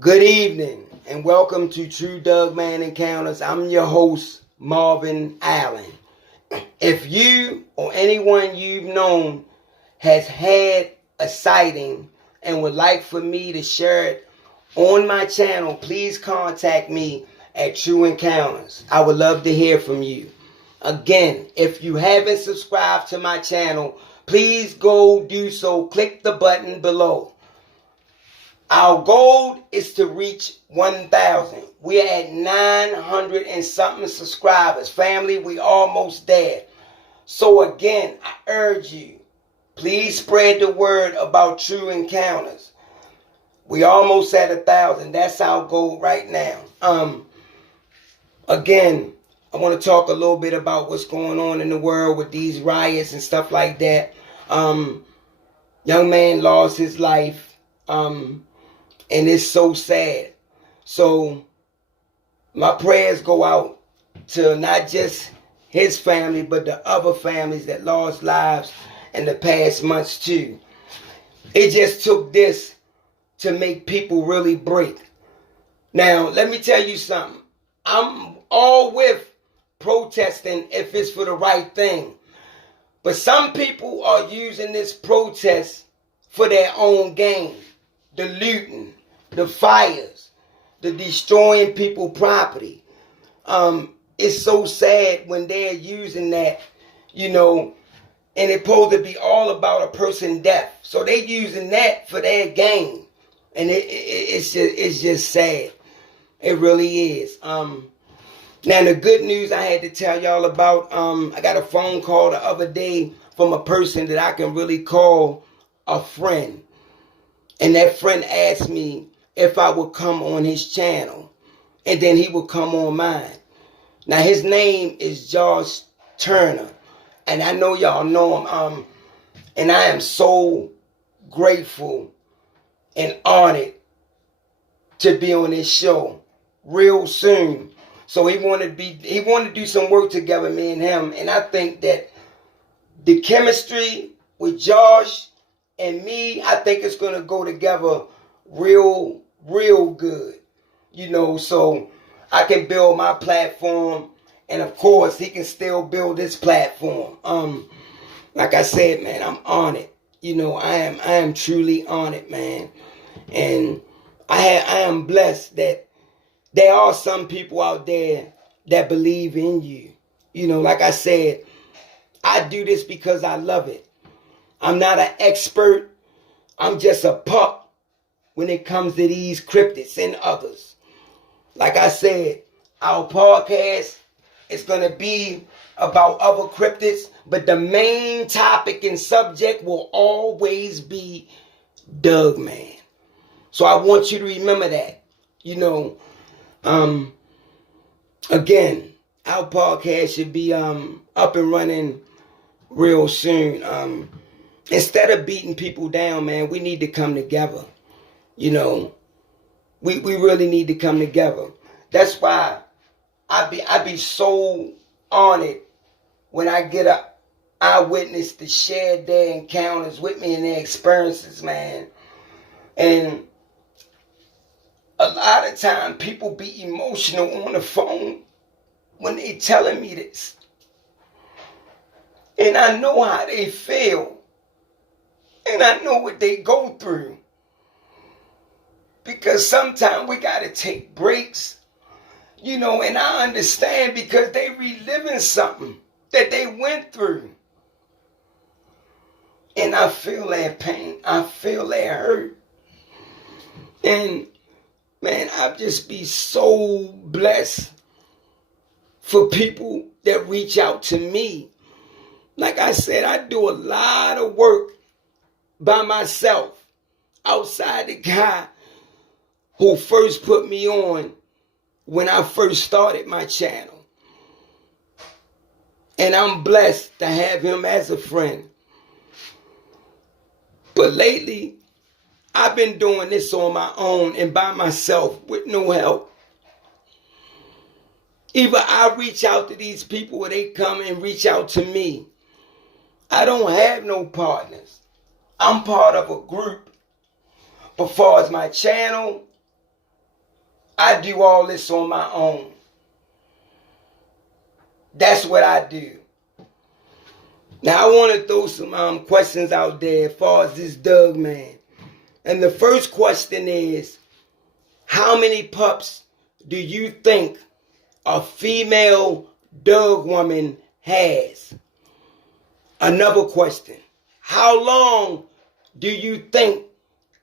Good evening and welcome to True Doug Man Encounters. I'm your host, Marvin Allen. If you or anyone you've known has had a sighting and would like for me to share it on my channel, please contact me at True Encounters. I would love to hear from you. Again, if you haven't subscribed to my channel, please go do so. Click the button below. Our goal is to reach 1,000. We're at 900 and something subscribers. Family, we almost there. So again, I urge you, please spread the word about True Encounters. We almost at 1,000. That's our goal right now. Again, I want to talk a little bit about what's going on in the world with these riots and stuff like that. Young man lost his life. And it's so sad. So my prayers go out to not just his family, but the other families that lost lives in the past months too. It just took this to make people really break. Now, let me tell you something. I'm all with protesting if it's for the right thing. But some people are using this protest for their own gain. The looting, the fires, the destroying people property. It's so sad when they're using that, and it's supposed to be all about a person's death. So they're using that for their gain. And it's just sad. It really is. Now the good news I had to tell y'all about, I got a phone call the other day from a person that I can really call a friend. And that friend asked me if I would come on his channel. And then he would come on mine. Now his name is Josh Turner. And I know y'all know him. And I am so grateful and honored to be on this show real soon. So he wanted to do some work together, me and him. And I think that the chemistry with Josh and me, I think it's going to go together real good, so I can build my platform, and of course he can still build his platform. Like I said, man, I'm honored. I am truly honored, man, and I am blessed that there are some people out there that believe in you. Like I said, I do this because I love it. I'm not an expert. I'm just a pup when it comes to these cryptids and others. Like I said, our podcast is going to be about other cryptids, but the main topic and subject will always be Doug Man. So I want you to remember that. Again, our podcast should be up and running real soon. Instead of beating people down, man, we need to come together. We really need to come together. That's why I be so honored when I get a eyewitness to share their encounters with me and their experiences, man. And a lot of time people be emotional on the phone when they telling me this. And I know how they feel. And I know what they go through. Because sometimes we got to take breaks. And I understand because they reliving something that they went through. And I feel their pain. I feel their hurt. And, man, I just be so blessed for people that reach out to me. Like I said, I do a lot of work by myself, outside the guy who first put me on when I first started my channel. And I'm blessed to have him as a friend. But lately, I've been doing this on my own and by myself with no help. Either I reach out to these people or they come and reach out to me. I don't have no partners. I'm part of a group. But far as my channel, I do all this on my own. That's what I do. Now, I want to throw some questions out there as far as this Doug man. And the first question is, how many pups do you think a female Doug woman has? Another question, how long do you think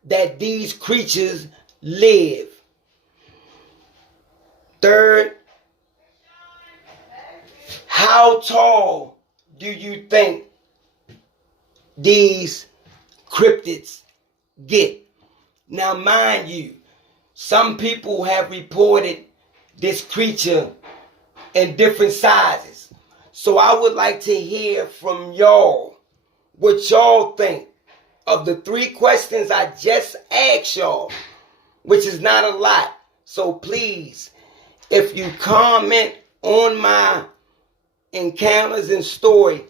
that these creatures live? Third, how tall do you think these cryptids get? Now, mind you, some people have reported this creature in different sizes. So I would like to hear from y'all what y'all think of the 3 questions I just asked y'all, which is not a lot. So please, if you comment on my encounters and story,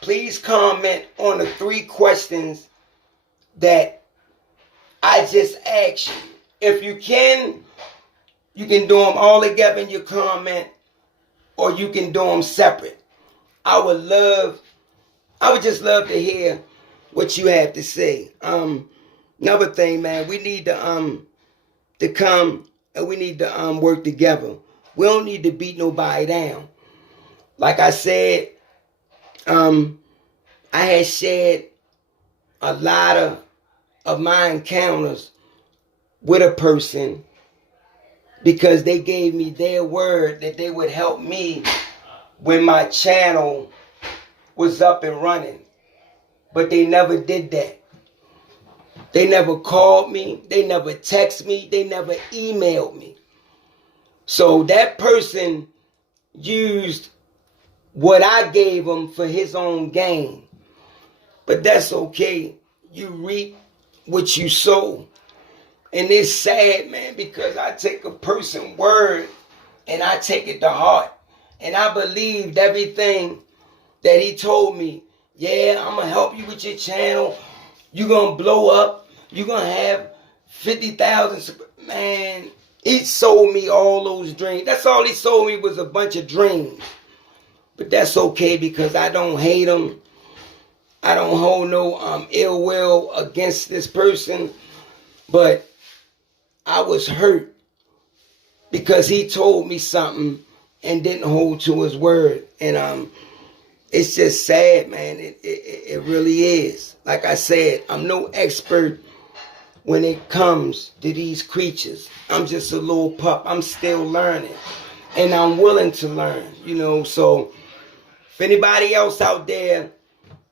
please comment on the 3 questions that I just asked you. If you can do them all together in your comment, or you can do them separate. I would just love to hear what you have to say. Another thing, man, we need to come and we need to work together. We don't need to beat nobody down. Like I said, I had shared a lot of my encounters with a person because they gave me their word that they would help me when my channel was up and running. But they never did that. They never called me. They never texted me. They never emailed me. So that person used what I gave him for his own gain. But that's okay. You reap what you sow. And it's sad, man, because I take a person's word and I take it to heart. And I believed everything that he told me. Yeah, I'm going to help you with your channel. You're going to blow up. You're going to have 50,000. Man, he sold me all those dreams. That's all he sold me was a bunch of dreams. But that's okay because I don't hate him. I don't hold no ill will against this person. But I was hurt because he told me something and didn't hold to his word. And it's just sad, man. It really is. Like I said, I'm no expert when it comes to these creatures. I'm just a little pup. I'm still learning. And I'm willing to learn, you know. So if anybody else out there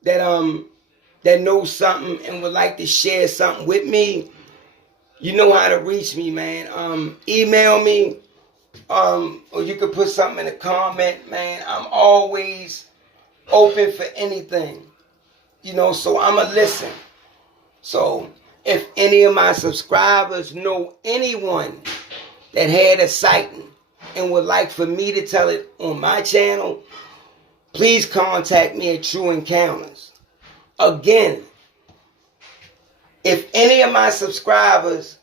that knows something and would like to share something with me, you know how to reach me, man. Email me, or you could put something in the comment, man. I'm always open for anything, you know, so I'm a listen. So if any of my subscribers know anyone that had a sighting and would like for me to tell it on my channel, please contact me at True Encounters. Again, if any of my subscribers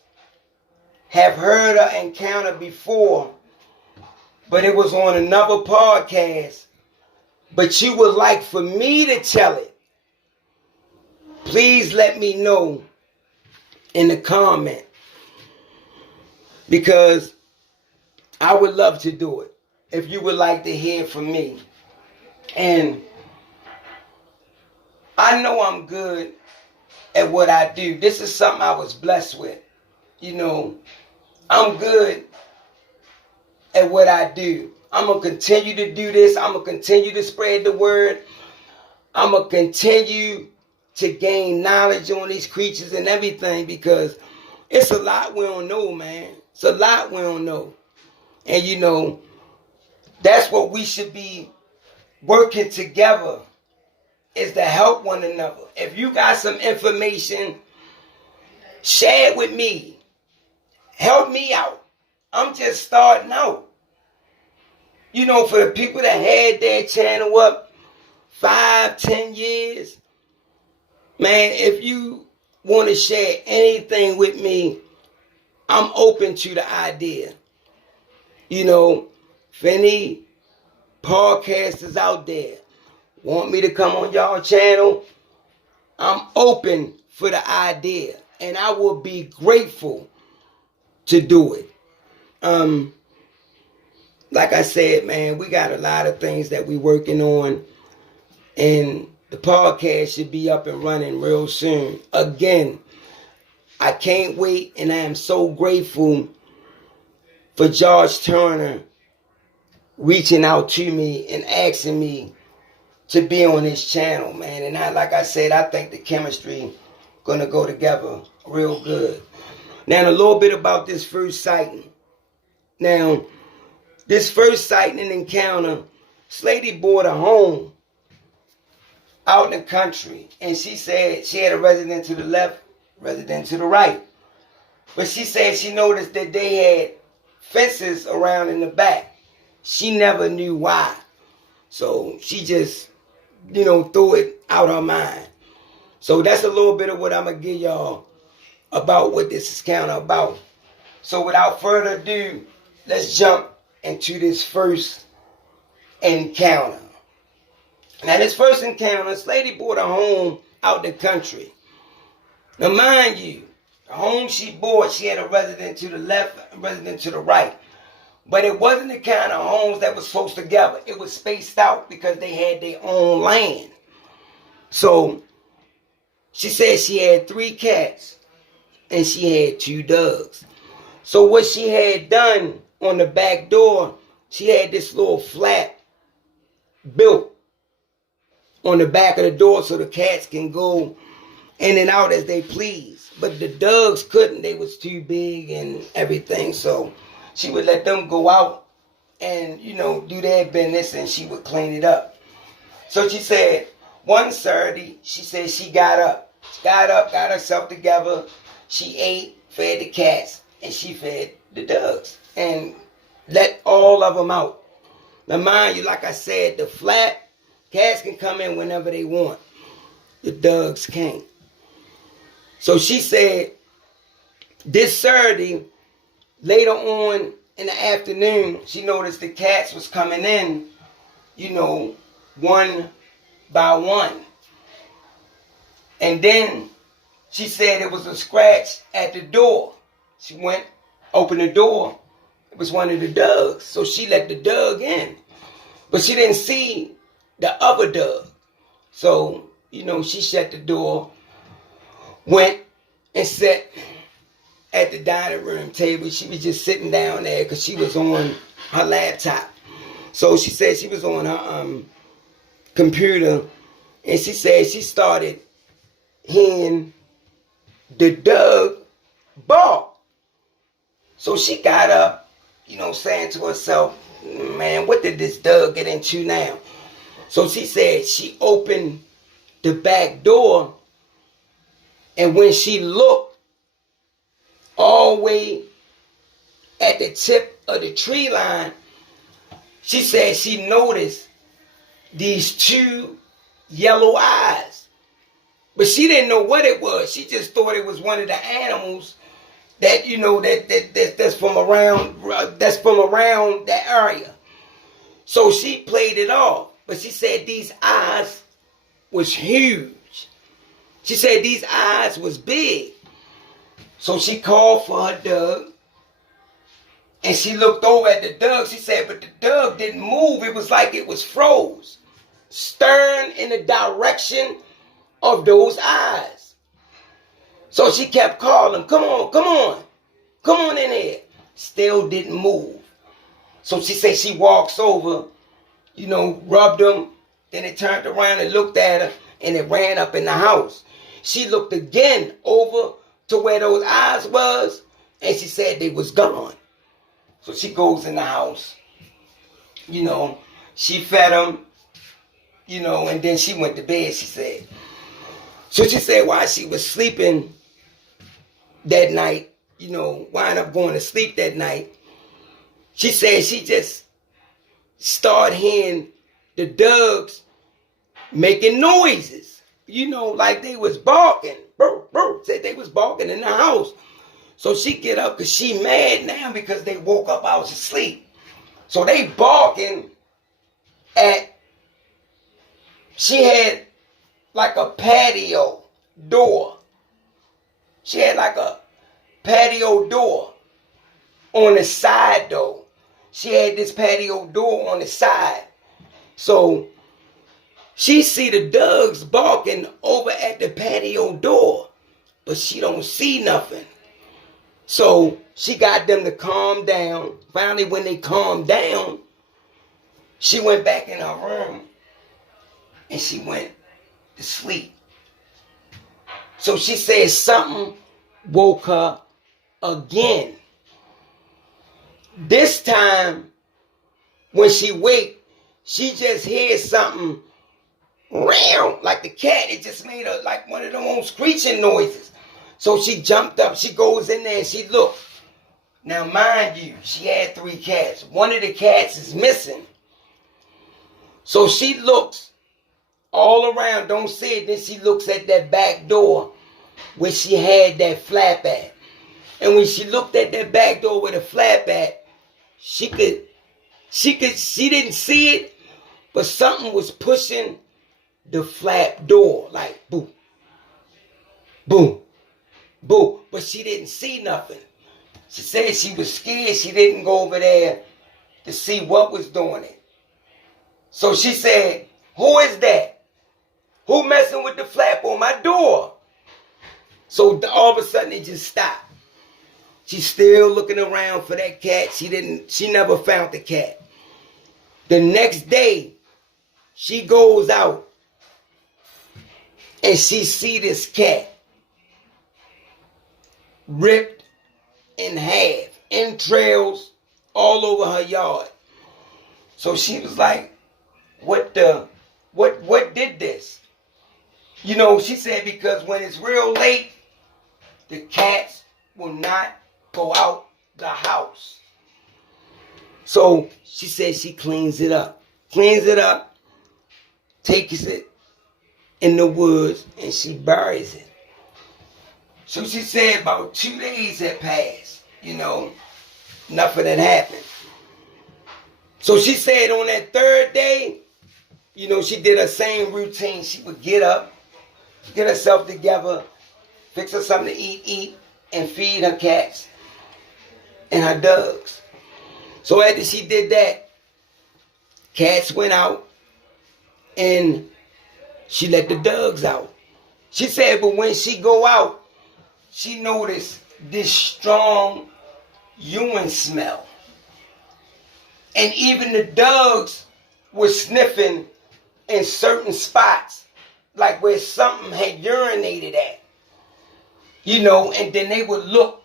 have heard an encounter before, but it was on another podcast, but you would like for me to tell it, please let me know in the comment, because I would love to do it if you would like to hear from me. And I know I'm good at what I do. This is something I was blessed with. You know, I'm good at what I do. I'm going to continue to do this. I'm going to continue to spread the word. I'm going to continue to gain knowledge on these creatures and everything, because it's a lot we don't know, man. It's a lot we don't know. And, you know, that's what we should be working together, is to help one another. If you got some information, share it with me. Help me out. I'm just starting out. You know, for the people that had their channel up 5-10 years, man, if you want to share anything with me, I'm open to the idea. You know, if any podcasters out there want me to come on y'all channel, I'm open for the idea. And I will be grateful to do it. Like I said, man, we got a lot of things that we working on. And the podcast should be up and running real soon. Again, I can't wait, and I am so grateful for George Turner reaching out to me and asking me to be on his channel, man. And like I said, I think the chemistry gonna go together real good. Now, a little bit about this first sighting. Now, this first sighting and encounter, this lady bought a home out in the country, and she said she had a resident to the left, resident to the right. But she said she noticed that they had fences around in the back. She never knew why. So she just, threw it out her mind. So that's a little bit of what I'm going to give y'all about what this encounter about. So without further ado, let's jump into this first encounter. Now, this first encounter, this lady bought a home out in the country. Now, mind you, the home she bought, she had a resident to the left, a resident to the right. But it wasn't the kind of homes that was close together. It was spaced out because they had their own land. So, she said she had 3 cats and she had 2 dogs. So, what she had done on the back door, she had this little flap built on the back of the door so the cats can go in and out as they please. But the dogs couldn't. They was too big and everything. So she would let them go out and, do their business, and she would clean it up. So she said, one Saturday, she said she got up. She got up, got herself together. She ate, fed the cats, and she fed the dogs. And let all of them out. Now, mind you, like I said, the flat, cats can come in whenever they want. The dogs can't. So she said, this Saturday, later on in the afternoon, she noticed the cats was coming in, one by one. And then she said it was a scratch at the door. She went, opened the door. It was one of the dogs. So she let the dog in. But she didn't see the other dog. So, she shut the door, went and sat at the dining room table. She was just sitting down there because she was on her laptop. So she said she was on her computer, and she said she started hearing the dog bark. So she got up, saying to herself, man, what did this dog get into now? So she said she opened the back door, and when she looked all the way at the tip of the tree line, she said she noticed these 2 yellow eyes. But she didn't know what it was. She just thought it was one of the animals that, that's from around that area. So she played it off. But she said these eyes was huge. She said these eyes was big. So she called for her dog. And she looked over at the dog. She said, but the dog didn't move. It was like it was froze. Staring in the direction of those eyes. So she kept calling, come on in here. Still didn't move. So she said she walks over, rubbed them. Then it turned around and looked at her, and it ran up in the house. She looked again over to where those eyes was, and she said they was gone. So she goes in the house, she fed them, and then she went to bed, she said. So she said while she was sleeping that night, wind up going to sleep that night, she said she just started hearing the dogs making noises, like they was barking. Said they was barking in the house. So she get up because she mad now because they woke up out of sleep. So they barking at, she had like a patio door. She had like a patio door on the side though. She had this patio door on the side. So she see the dogs barking over at the patio door, but she don't see nothing. So she got them to calm down. Finally, when they calmed down, she went back in her room and she went to sleep. So she said something woke her again. This time, when she wake, she just hears something round, like the cat. It just made her like one of them old screeching noises. So she jumped up. She goes in there and she looked. Now, mind you, she had 3 cats. One of the cats is missing. So she looks all around, don't see it. Then she looks at that back door where she had that flap at. And when she looked at that back door with a flap at, she didn't see it, but something was pushing the flap door, like boom, boom, boom. But she didn't see nothing. She said she was scared. She didn't go over there to see what was doing it. So she said, who is that? Who messing with the flap on my door? So all of a sudden it just stopped. She's still looking around for that cat. She never found the cat. The next day, she goes out and she see this cat ripped in half, entrails all over her yard. So she was like, what did this? You know, she said because when it's real late, the cats will not go out the house. So she said she cleans it up, takes it in the woods, and she buries it. So she said about 2 days had passed, you know, nothing had happened. So she said on that 3rd day, you know, she did her same routine. She would get up, get herself together, fix her something to eat, and feed her cats and her dogs. So after she did that, cats went out and she let the dogs out. She said, but when she go out, she noticed this strong urine smell. And even the dogs were sniffing in certain spots, like where something had urinated at. You know, and then they would look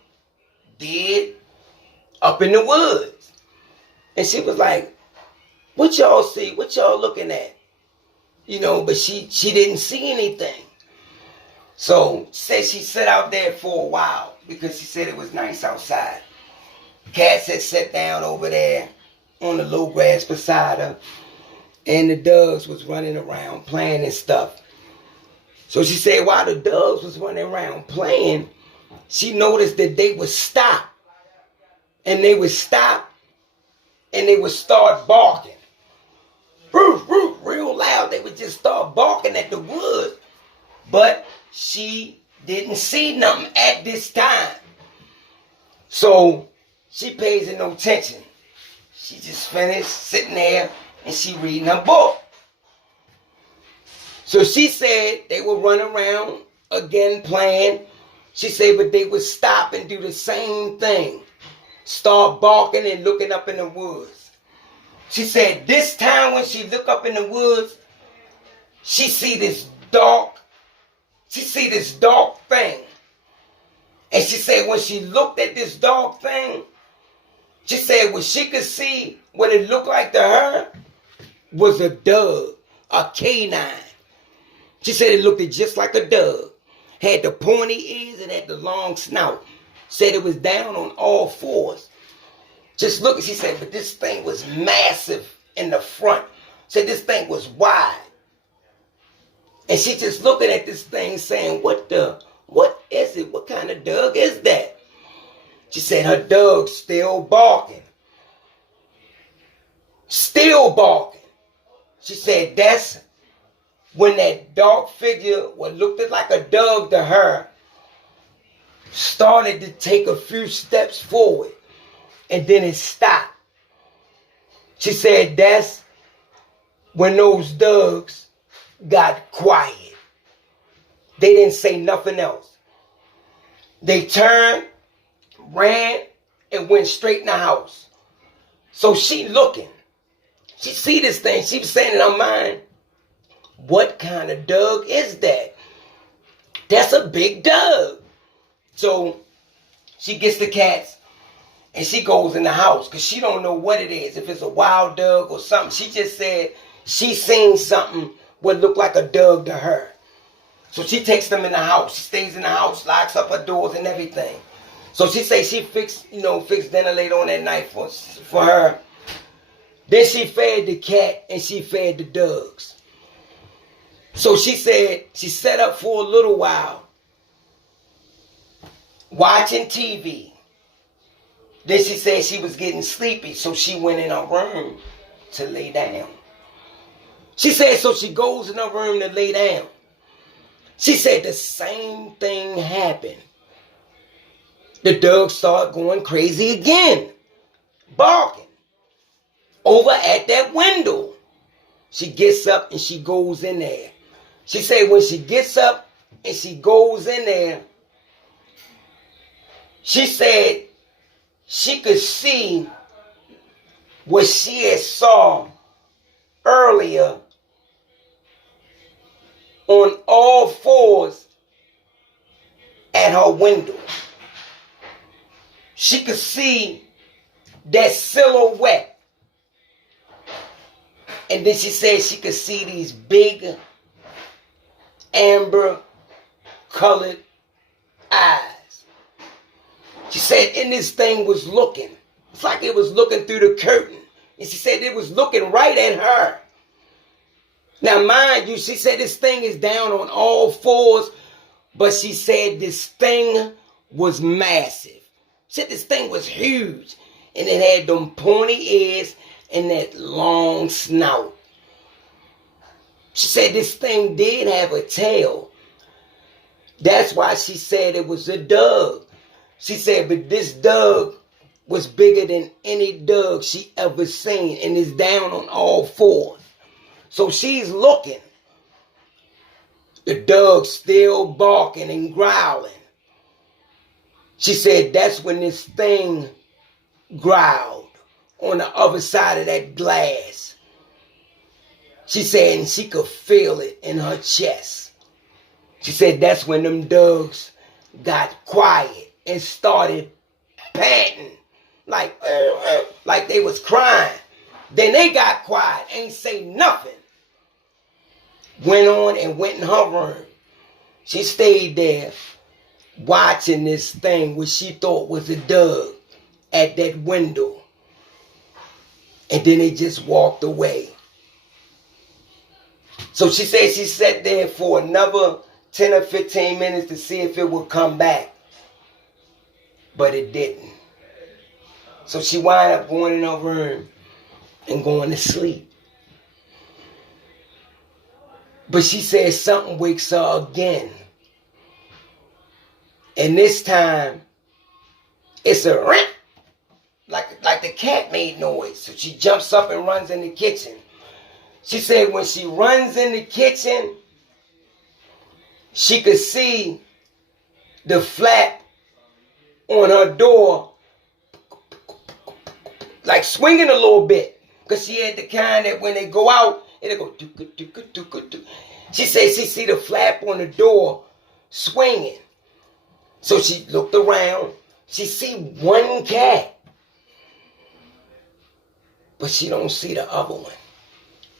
dead up in the woods. And she was like, what y'all see? What y'all looking at? You know, but she didn't see anything. So she said she sat out there for a while because she said it was nice outside. Cats had sat down over there on the low grass beside her. And the dogs was running around playing and stuff. So she said while the dogs was running around playing, she noticed that they would stop. And they would stop and they would start barking. Roof, roof, real loud. They would just start barking at the wood. But she didn't see nothing at this time. So she pays it no attention. She just finished sitting there and she reading her book. So she said they would run around again playing. She said, but they would stop and do the same thing. Start barking and looking up in the woods. She said this time when she look up in the woods, she see this dark thing. And she said when she looked at this dark thing, she said what she could see, what it looked like to her, was a dog, a canine. She said it looked just like a dog. Had the pointy ears and had the long snout. Said it was down on all fours. Just look, she said, but this thing was massive in the front. Said this thing was wide. And she just looking at this thing saying, what is it? What kind of dog is that? She said her dog's still barking. Still barking. She said that's when that dark figure, what looked like a dog to her, started to take a few steps forward. And then it stopped. She said that's when those dogs got quiet. They didn't say nothing else. They turned, ran, and went straight in the house. So she looking. She see this thing. She was saying in her mind, what kind of dog is that? That's a big dog. So she gets the cats and she goes in the house because she don't know what it is. If it's a wild dog or something. She just said she seen something what looked like a dog to her. So she takes them in the house. She stays in the house, locks up her doors and everything. So she say she fixed dinner later on that night for her. Then she fed the cat and she fed the dogs. So she said she sat up for a little while watching TV. Then she said she was getting sleepy, so she went in her room to lay down. She said so she goes in her room to lay down. She said the same thing happened. The dogs start going crazy again, barking over at that window. She gets up and she goes in there. She said when she gets up and she goes in there, she said she could see what she had saw earlier on all fours at her window. She could see that silhouette. And then she said she could see these big amber colored eyes. She said, and this thing was looking. It's like it was looking through the curtain. And she said it was looking right at her. Now, mind you, she said this thing is down on all fours, but she said this thing was massive. She said this thing was huge, and it had them pointy ears and that long snout. She said this thing did have a tail. That's why she said it was a dog. She said, but this dog was bigger than any dog she ever seen, and is down on all fours. So she's looking. The dog's still barking and growling. She said that's when this thing growled on the other side of that glass. She said and she could feel it in her chest. She said that's when them dogs got quiet and started panting like they was crying. Then they got quiet, ain't say nothing. Went on and went in her room. She stayed there watching this thing which she thought was a dog at that window. And then they just walked away. So she said she sat there for another 10 or 15 minutes to see if it would come back. But it didn't. So she wound up going in her room and going to sleep. But she said something wakes her again. And this time, it's a rip. Like the cat made noise. So she jumps up and runs in the kitchen. She said when she runs in the kitchen, she could see the flap on her door like swinging a little bit. Because she had the kind that when they go out, it'll go do. She said she see the flap on the door swinging. So she looked around. She see one cat. But she don't see the other one.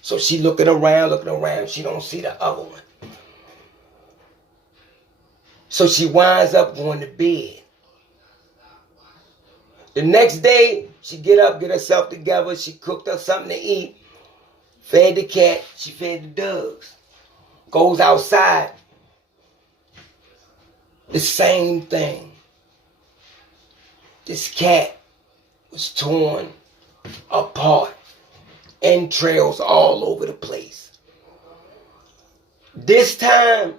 So she looking around. She don't see the other one. So she winds up going to bed. The next day, she get up, get herself together. She cooked her something to eat. Fed the cat. She fed the dogs. Goes outside. The same thing. this cat was torn apart, entrails all over the place. This time,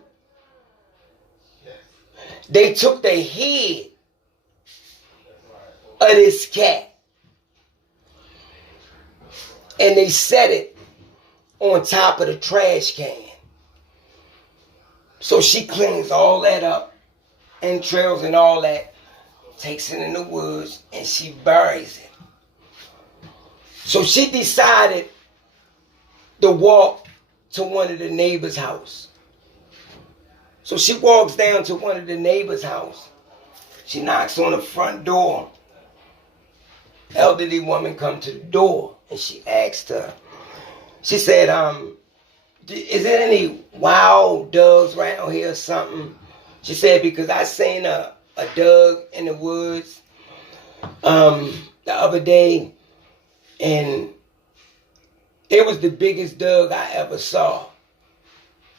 they took the head of this cat and they set it on top of the trash can. So she cleans all that up, entrails and all that, takes it in the woods, and she buries it. So she decided to walk to one of the neighbor's house. So she walks down to one of the neighbor's house. She knocks on the front door. Elderly woman come to the door and she asked her, she said, is there any wild dogs around here or something? She said, because I seen a dog in the woods the other day, and it was the biggest dog I ever saw.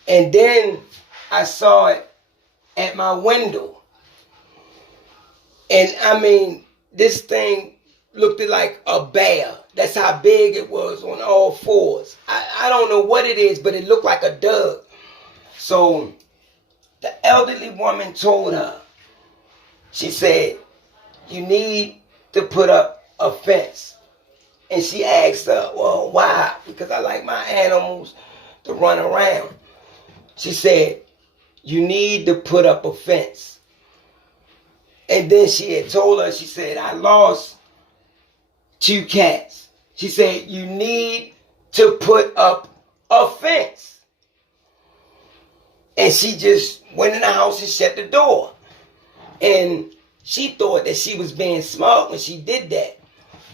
And then I saw it at my window. And I mean, this thing looked like a bear. That's how big it was on all fours. I don't know what it is, but it looked like a dog. So the elderly woman told her, she said, you need to put up a fence. And she asked her, well, why? Because I like my animals to run around. She said, you need to put up a fence. And then she had told her, she said, I lost 2 cats. She said, you need to put up a fence. And she just went in the house and shut the door. And she thought that she was being smart when she did that.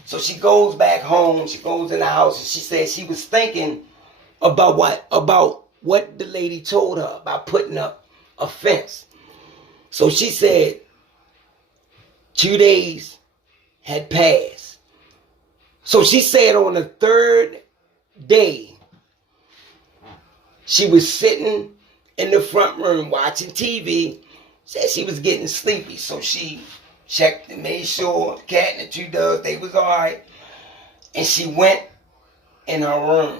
So she goes back home, she goes in the house, and she said she was thinking about what the lady told her about putting up a fence. So she said 2 days had passed. So she said on the 3rd day, she was sitting in the front room watching TV, said she was getting sleepy. So she checked and made sure the cat and the 2 dogs, they was all right. And she went in her room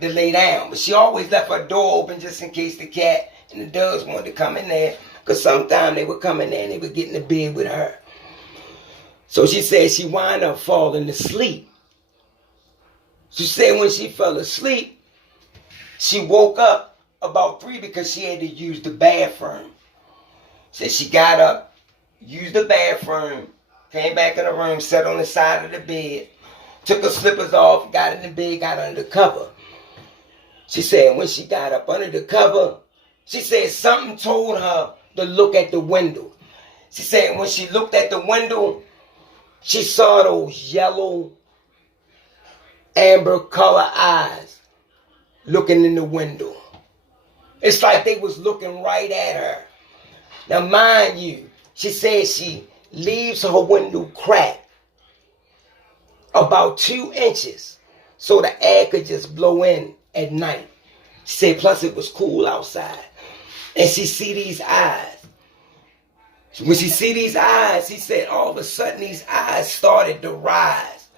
to lay down. But she always left her door open just in case the cat and the dogs wanted to come in there. Because sometimes they would come in there and they would get in the bed with her. So she said she wound up falling asleep. She said when she fell asleep, she woke up about 3 because she had to use the bathroom. Said she got up, used the bathroom, came back in the room, sat on the side of the bed, took her slippers off, got in the bed, got under the cover. She said when she got up under the cover, she said something told her to look at the window. She said when she looked at the window, she saw those yellow, amber color eyes looking in the window. It's like they was looking right at her. Now mind you, she said she leaves her window cracked about 2 inches so the air could just blow in at night. She said plus it was cool outside. And she see these eyes. When she see these eyes, she said all of a sudden these eyes started to rise.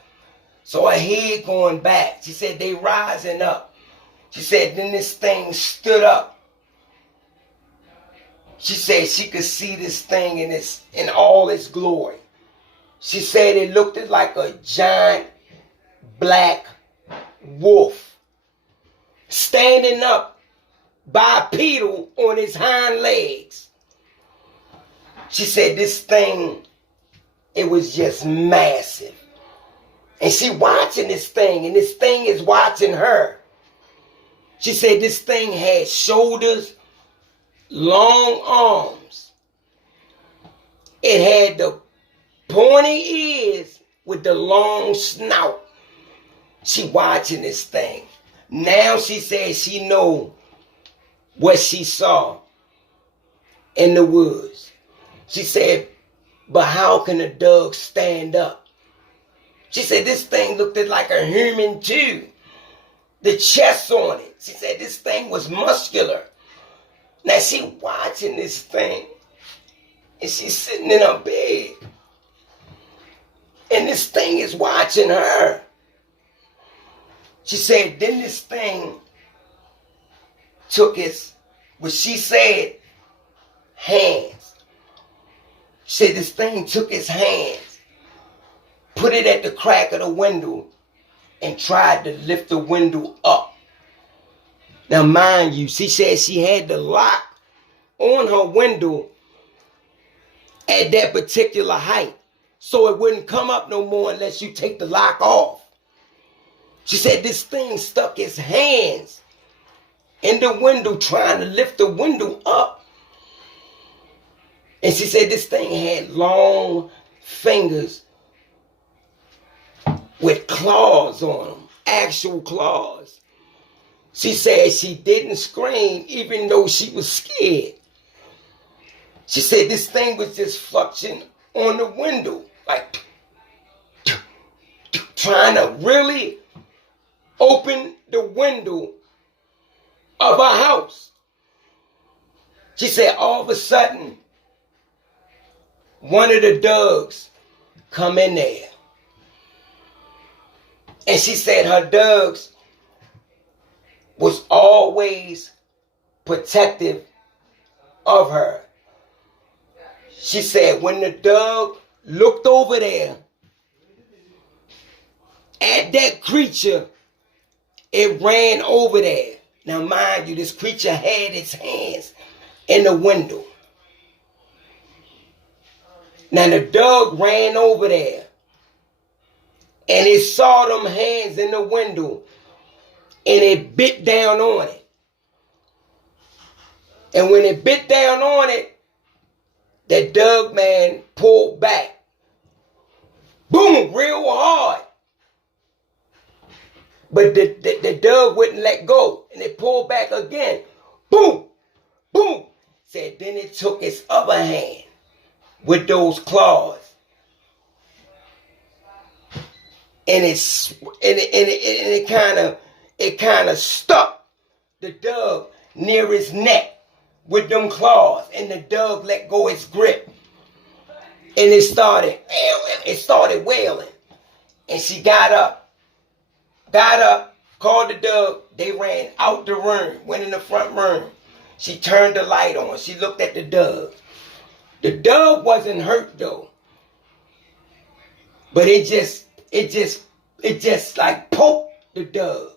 So her head going back. She said they rising up. She said then this thing stood up. She said she could see this thing in all its glory. She said it looked like a giant black wolf standing up bipedal on his hind legs. She said this thing, it was just massive. And she watching this thing, and this thing is watching her. She said this thing had shoulders, long arms. It had the pointy ears with the long snout. She watching this thing. Now she said she know what she saw in the woods. She said, but how can a dog stand up? She said this thing looked like a human too. The chest on it. She said this thing was muscular. Now she watching this thing, and she's sitting in her bed. And this thing is watching her. She said, then this thing took its, what she said, hands. She said this thing took its hands, put it at the crack of the window, and tried to lift the window up. Now mind you, she said she had the lock on her window at that particular height, so it wouldn't come up no more unless you take the lock off. She said this thing stuck its hands in the window trying to lift the window up. And she said this thing had long fingers with claws on them, actual claws. She said she didn't scream even though she was scared. She said this thing was just flushing on the window, like trying to really open the window of her house. She said all of a sudden, one of the dogs come in there. And she said her dogs was always protective of her. She said when the dog looked over there at that creature, it ran over there. Now mind you, this creature had its hands in the window. Now the dog ran over there and it saw them hands in the window and it bit down on it. And when it bit down on it, that dog man pulled back. Boom, real hard. But the dog wouldn't let go. And it pulled back again. Boom, boom. Said then it took its other hand with those claws. And it kind of stuck the dog near his neck with them claws, and the dog let go its grip, and it started wailing. And she got up, called the dog. They ran out the room, went in the front room. She turned the light on. She looked at the dog. The dog wasn't hurt though, but it just like poked the dog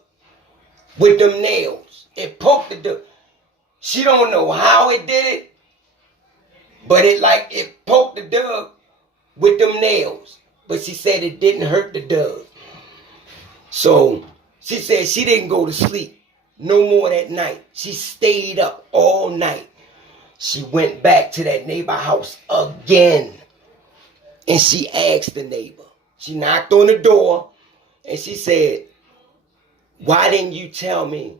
with them nails. It poked the dog. She don't know how it did it, but it poked the dog with them nails. But she said it didn't hurt the dog. So she said she didn't go to sleep no more that night. She stayed up all night. She went back to that neighbor house again. And she asked the neighbor. She knocked on the door and she said, why didn't you tell me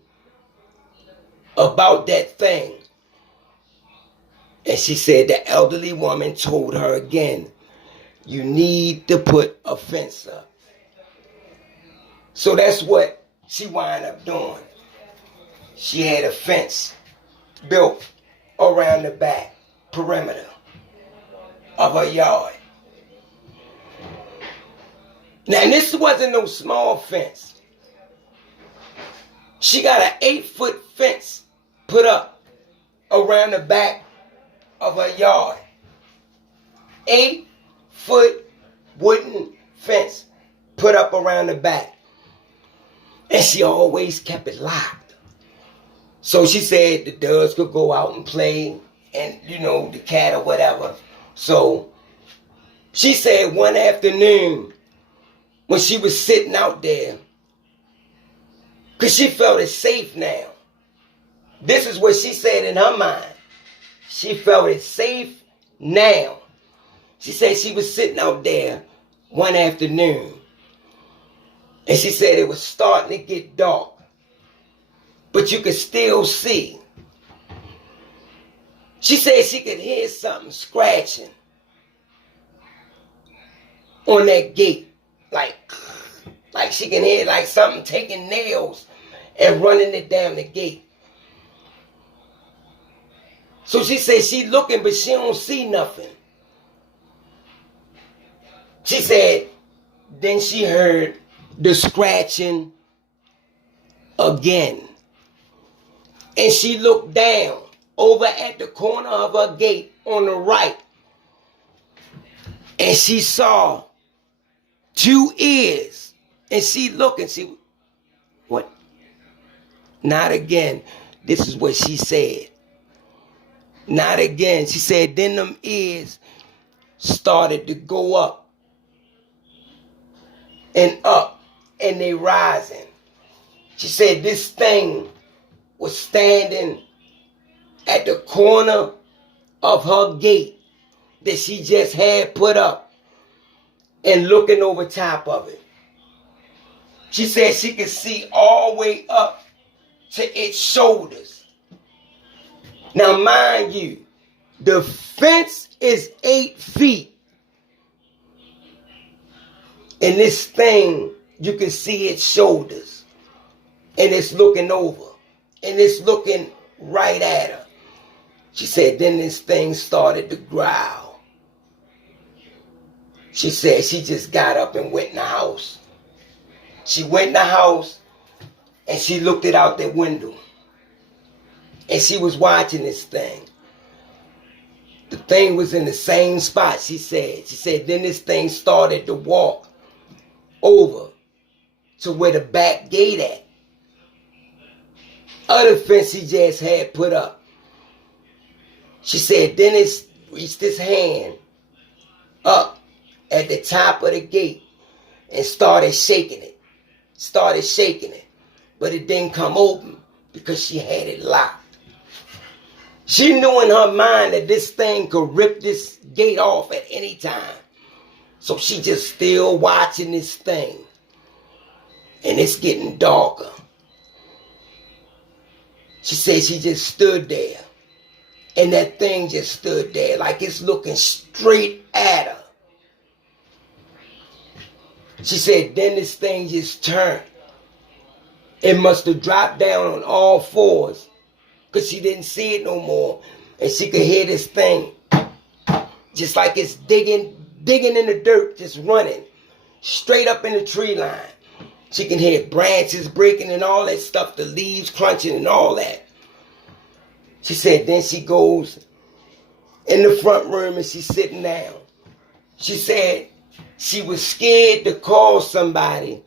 about that thing? And she said the elderly woman told her again, you need to put a fence up. So that's what she wound up doing. She had a fence built around the back perimeter of her yard. Now this wasn't no small fence. She got an 8-foot fence put up around the back of her yard. 8-foot wooden fence put up around the back. And she always kept it locked. So she said the dogs could go out and play, and the cat or whatever. So she said one afternoon when she was sitting out there, because she felt it safe now. This is what she said in her mind. She felt it safe now. She said she was sitting out there one afternoon. And she said it was starting to get dark. But you could still see. She said she could hear something scratching on that gate. Like she can hear like something taking nails and running it down the gate. So she said she looking, but she don't see nothing. She said Then she heard the scratching again. And she looked down over at the corner of her gate on the right. And she saw 2 ears. And she looked and she, what? Not again. This is what she said. Not again. She said, then them ears started to go up. And up. And they rising. She said this thing was standing at the corner of her gate that she just had put up and looking over top of it. She said she could see all the way up to its shoulders. Now, mind you, the fence is 8 feet. And this thing, you can see its shoulders. And it's looking over. And it's looking right at her. She said, then this thing started to growl. She said she just got up and went in the house. She went in the house and she looked it out the window. And she was watching this thing. The thing was in the same spot, she said. She said, then this thing started to walk over to where the back gate at. Other fence he just had put up. She said, then it reached his hand up at the top of the gate and started shaking it. But it didn't come open because she had it locked. She knew in her mind that this thing could rip this gate off at any time. So she just still watching this thing. And it's getting darker. She said she just stood there. And that thing just stood there like it's looking straight at her. She said then this thing just turned. It must have dropped down on all fours because she didn't see it no more. And she could hear this thing just like it's digging in the dirt, just running straight up in the tree line. She can hear branches breaking and all that stuff, the leaves crunching and all that. She said then she goes in the front room and she's sitting down. She said she was scared to call somebody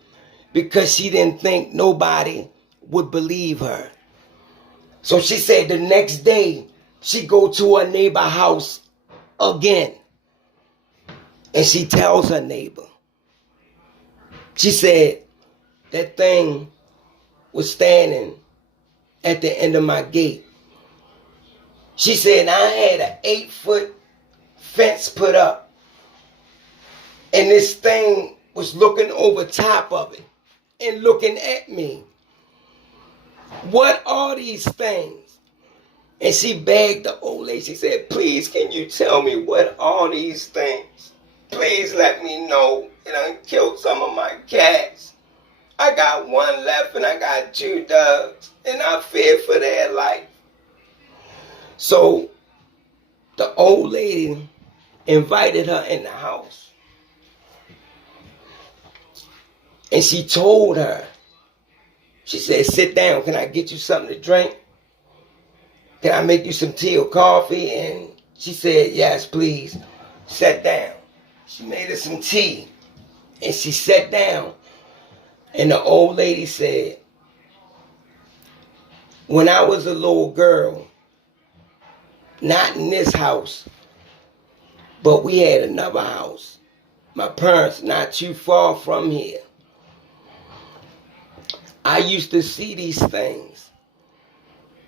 because she didn't think nobody would believe her. So she said the next day she go to her neighbor's house again. And she tells her neighbor. She said that thing was standing at the end of my gate. She said I had an 8-foot fence put up. And this thing was looking over top of it and looking at me. What are these things? And she begged the old lady. She said, please, can you tell me what are these things? Please let me know. And I killed some of my cats. I got 1 left and I got 2 dogs. And I fear for their life. So the old lady invited her in the house. And she told her, she said, sit down. Can I get you something to drink? Can I make you some tea or coffee? And she said, yes, please. Sat down. She made her some tea. And she sat down. And the old lady said, when I was a little girl, not in this house, but we had another house. My parents not too far from here. I used to see these things.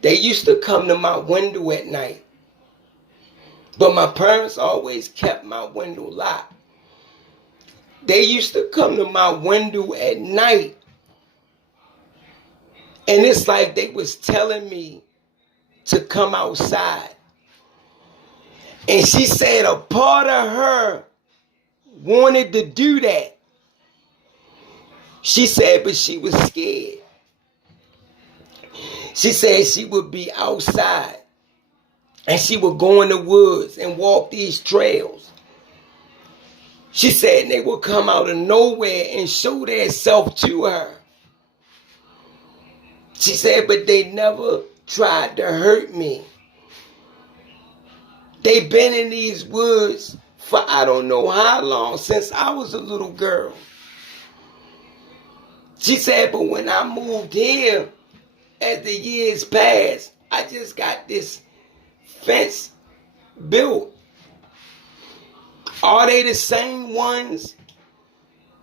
They used to come to my window at night. But my parents always kept my window locked. They used to come to my window at night. And it's like they was telling me to come outside. And she said a part of her wanted to do that. She said, but she was scared. She said she would be outside and she would go in the woods and walk these trails. She said they would come out of nowhere and show themselves to her. She said, but they never tried to hurt me. They've been in these woods for I don't know how long, since I was a little girl. She said, but when I moved here, as the years passed, I just got this fence built. Are they the same ones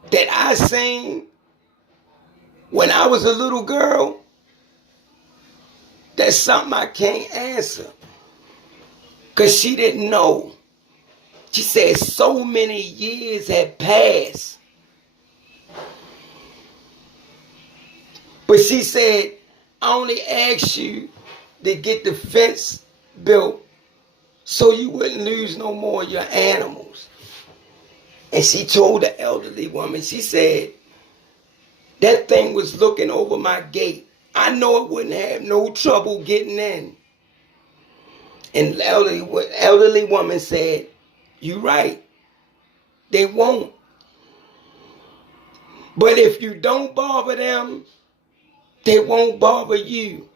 that I seen when I was a little girl? That's something I can't answer. Because she didn't know. She said so many years had passed. But she said, I only asked you to get the fence built so you wouldn't lose no more of your animals. And she told the elderly woman, she said, that thing was looking over my gate. I know it wouldn't have no trouble getting in. And the elderly woman said, you're right. They won't. But if you don't bother them, they won't bother you.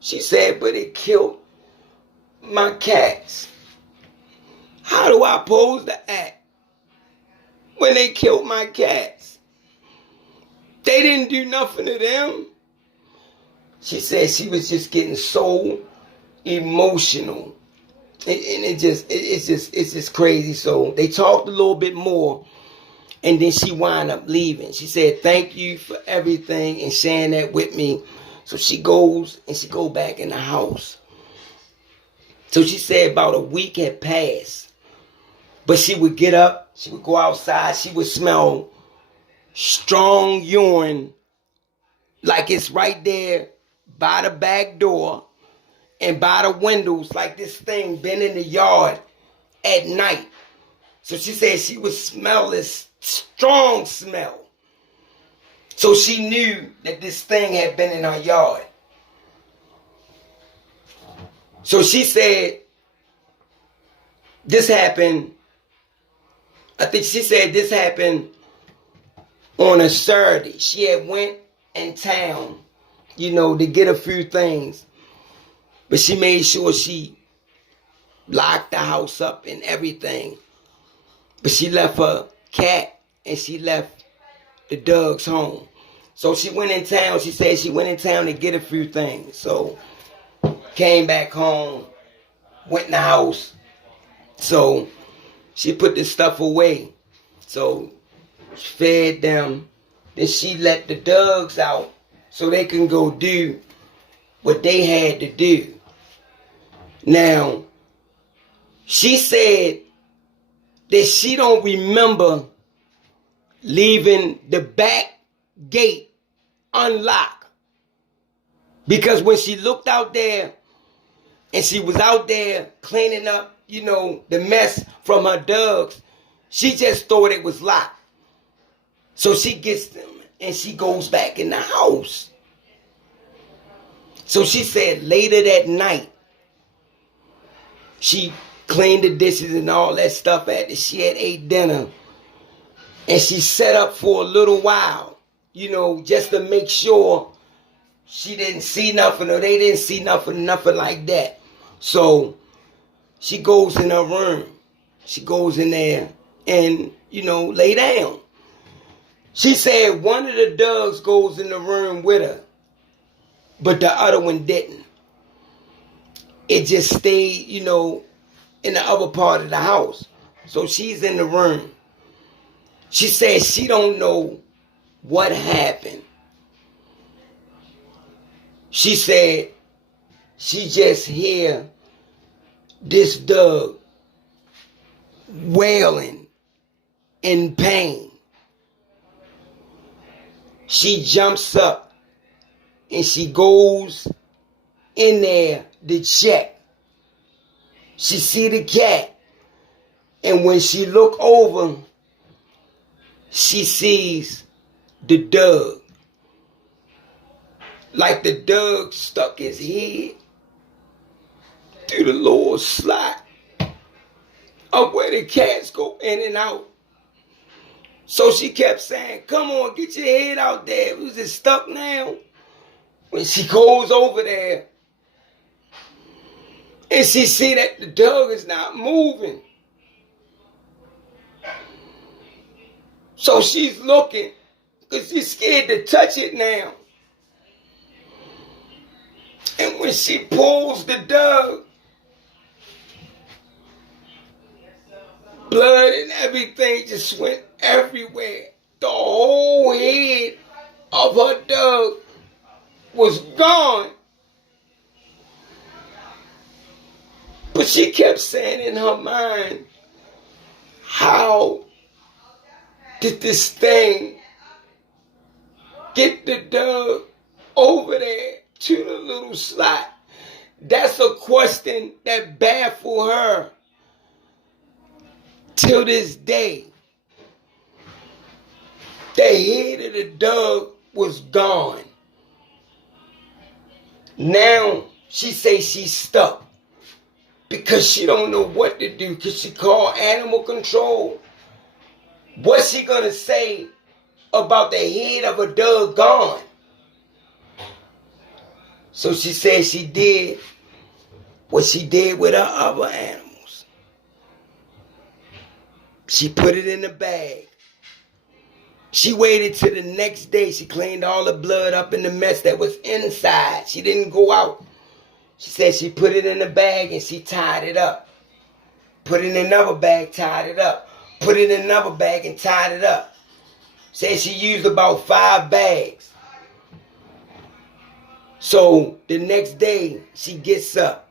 She said, but it killed my cats. How do I pose to act when they killed my cats? They didn't do nothing to them. She said she was just getting so emotional. And it's just crazy. So they talked a little bit more. And then she wound up leaving. She said, thank you for everything and sharing that with me. So she goes and she go back in the house. So she said about a week had passed. But she would get up, she would go outside, she would smell strong urine, like it's right there by the back door and by the windows, like this thing been in the yard at night. So she said she would smell this strong smell. So she knew that this thing had been in her yard. So she said this happened, I think she said this happened on a Saturday. She had went in town, to get a few things. But she made sure she locked the house up and everything. But she left her cat and she left the dogs home. So she went in town. She said she went in town to get a few things. So came back home, went in the house. So she put this stuff away. So she fed them. Then she let the dogs out so they can go do what they had to do. Now, she said that she don't remember leaving the back gate unlocked. Because when she looked out there and she was out there cleaning up, the mess from her dogs, she just thought it was locked. So she gets them and she goes back in the house. So she said later that night, she cleaned the dishes and all that stuff after she had ate dinner. And she sat up for a little while, just to make sure she didn't see nothing or they didn't see nothing like that. So she goes in her room. She goes in there and, lay down. She said one of the dogs goes in the room with her, but the other one didn't. It just stayed, in the other part of the house. So she's in the room. She said she don't know what happened. She said she just hear this dog wailing in pain. She jumps up and she goes in there to check. She see the cat, and when she look over, she sees the dog. Like the dog stuck his head through the lower slot of where the cats go in and out So she kept saying, come on, get your head out there. Was it stuck now? When she goes over there and she see that the dog is not moving. So she's looking because she's scared to touch it now. And when she pulls the dog, blood and everything just went everywhere. The whole head of her dog was gone. But she kept saying in her mind, how did this thing get the dog over there to the little slot? That's a question that baffled her till this day. The head of the dog was gone. Now she say she's stuck because she don't know what to do, because she called animal control. What's she gonna say about the head of a dog gone? So she said she did what she did with her other animals. She put it in a bag. She waited till the next day. She cleaned all the blood up in the mess that was inside. She didn't go out. She said she put it in a bag and she tied it up. Put it in another bag, tied it up. Put it in another bag and tied it up. Said she used about 5 bags. So the next day she gets up.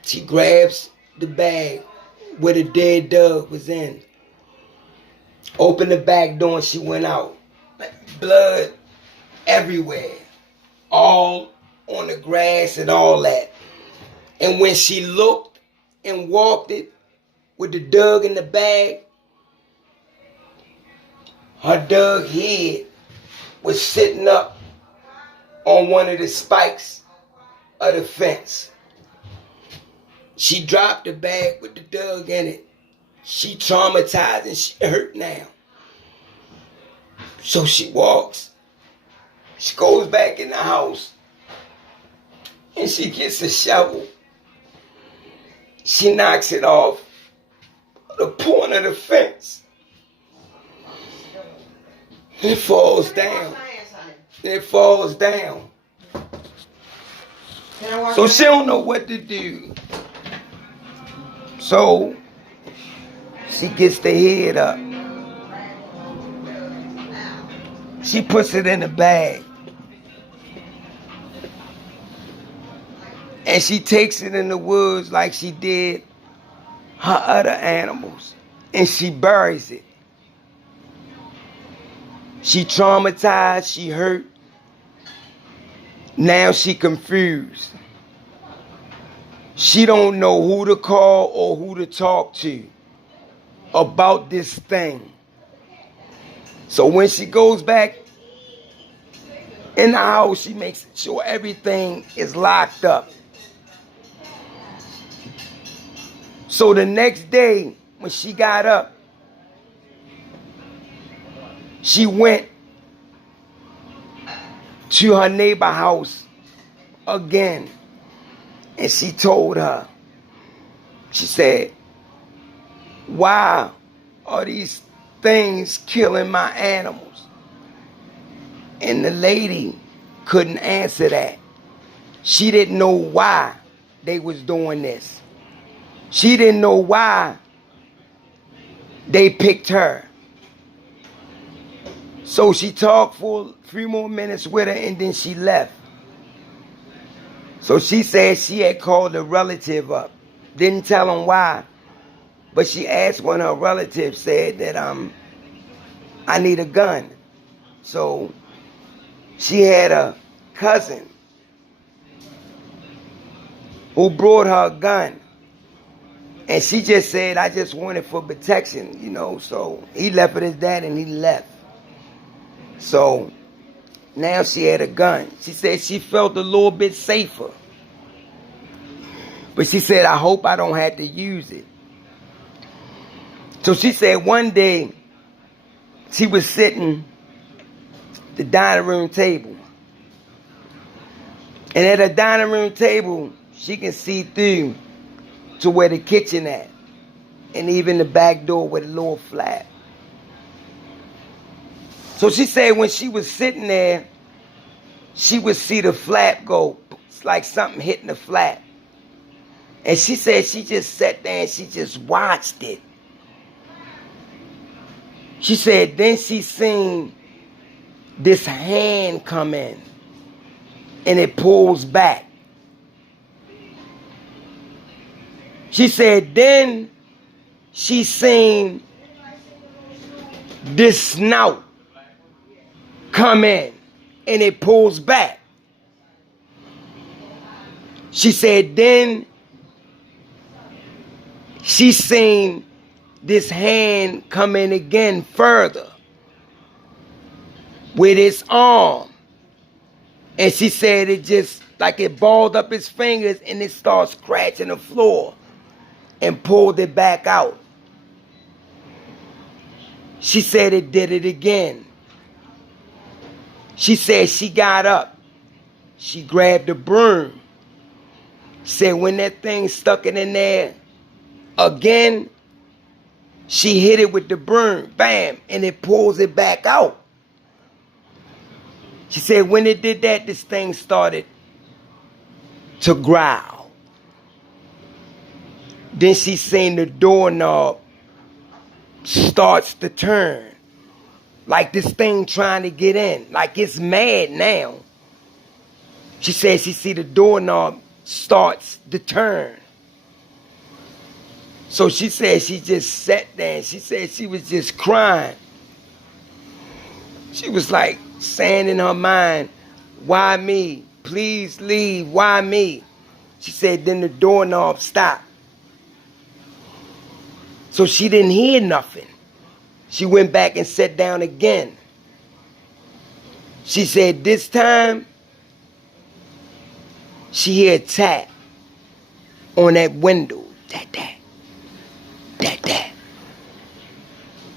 She grabs the bag where the dead dog was in. Opened the back door and she went out. Blood everywhere. All on the grass and all that. And when she looked and walked it with the dog in the bag, her dog head was sitting up on one of the spikes of the fence. She dropped the bag with the dog in it. She traumatized and she hurt now. So she walks. She goes back in the house. And she gets a shovel. She knocks it off the point of the fence. It falls down. It falls down. So she don't know what to do. So she gets the head up. She puts it in a bag. And she takes it in the woods like she did her other animals. And she buries it. She traumatized, she hurt. Now she confused. She don't know who to call or who to talk to about this thing. So when she goes back in the house, she makes sure everything is locked up. So the next day, when she got up, she went to her neighbor's house again. And she told her, she said, why are these things killing my animals? And the lady couldn't answer that. She didn't know why they was doing this. She didn't know why they picked her. So she talked for a few more minutes with her and then she left. So she said she had called a relative up. Didn't tell him why. But she asked when her relative said that I need a gun. So she had a cousin who brought her a gun. And she just said, I just want it for protection, you know. So he left with his dad and he left. So now she had a gun. She said she felt a little bit safer. But she said, I hope I don't have to use it. So she said one day She was sitting at the dining room table. And at the dining room table, she can see through to where the kitchen at. And even the back door with a little flap. So she said when she was sitting there, she would see the flap go. It's like something hitting the flap. And she said she just sat there and she just watched it. She said then she seen this hand come in. And it pulls back. She said then she seen this snout come in and it pulls back. She said then she seen this hand come in again further with its arm. And she said it just like it balled up its fingers and it started scratching the floor and pulled it back out. She said it did it again. She said she got up. She grabbed the broom. Said when that thing stuck it in there again, she hit it with the broom. Bam. And it pulls it back out. She said when it did that, this thing started to growl. Then she seen the doorknob starts to turn. Like this thing trying to get in. Like it's mad now. She said she see the doorknob starts to turn. So she said she just sat there and she said she was just crying. She was like saying in her mind, why me? Please leave. Why me? She said then the doorknob stopped. So she didn't hear nothing. She went back and sat down again. She said this time, she heard a tap on that window. That.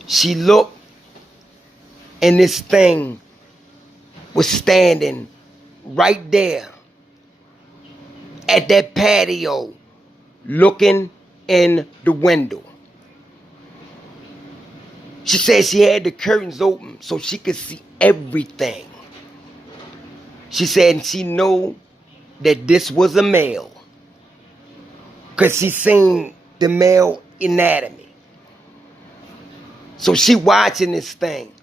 She looked, and this thing was standing right there at that patio, looking in the window. She said she had the curtains open so she could see everything. She said she knew that this was a male because she seen the male anatomy. So she watching this thing,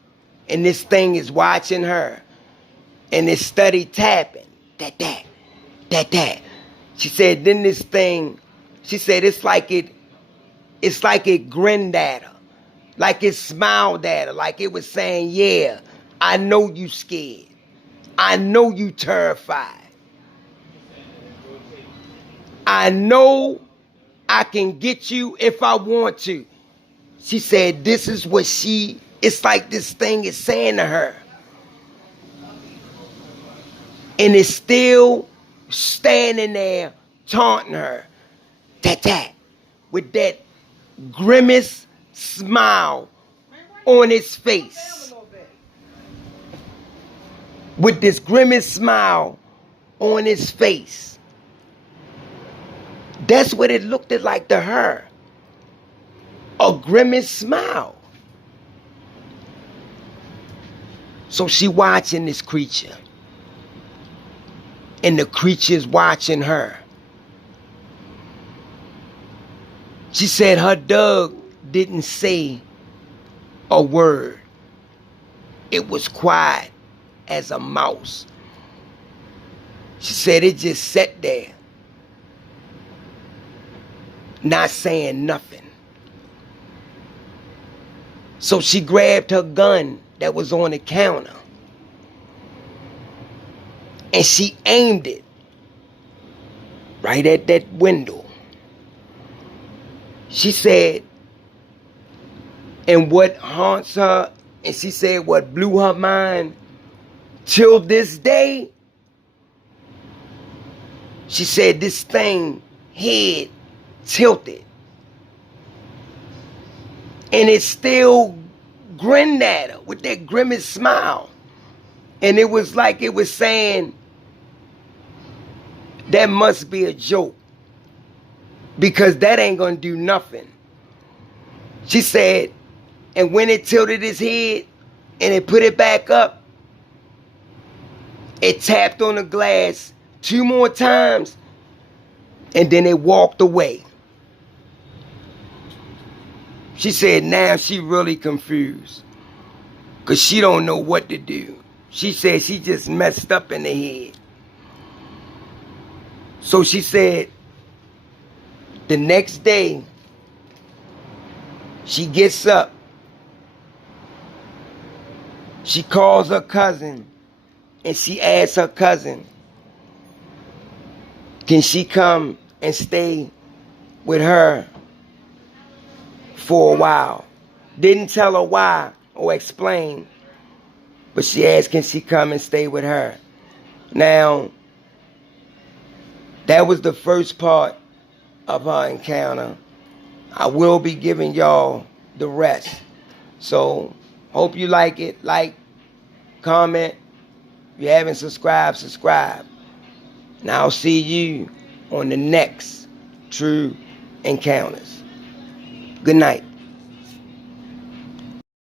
and this thing is watching her, and it steady tapping. That. She said then this thing, she said it's like it grinned at her. Like it smiled at her, like it was saying, yeah, I know you scared. I know you terrified. I know I can get you if I want to. She said this is what it's like this thing is saying to her. And it's still standing there taunting her. That. With that grimace smile on his face. With this grimace smile on his face. That's what it looked like to her. A grimace smile. So she watching this creature. And the creature's watching her. She said her dog didn't say a word. It was quiet as a mouse. She said it just sat there, not saying nothing. So she grabbed her gun that was on the counter and she aimed it right at that window. She said, and what haunts her, and she said what blew her mind till this day, she said this thing head tilted. And it's still grinned at her with that grimace smile. And it was like it was saying, that must be a joke, because that ain't gonna do nothing. She said, and when it tilted its head and it put it back up, it tapped on the glass 2 more times, and then it walked away. She said now she really confused, because she don't know what to do. She said she just messed up in the head. So she said the next day she gets up. She calls her cousin and she asks her cousin, can she come and stay with her for a while? Didn't tell her why or explain, but she asked, can she come and stay with her? Now, that was the first part of her encounter. I will be giving y'all the rest. So, hope you like it. Like, comment. If you haven't subscribed, subscribe. And I'll see you on the next True Encounters. Good night.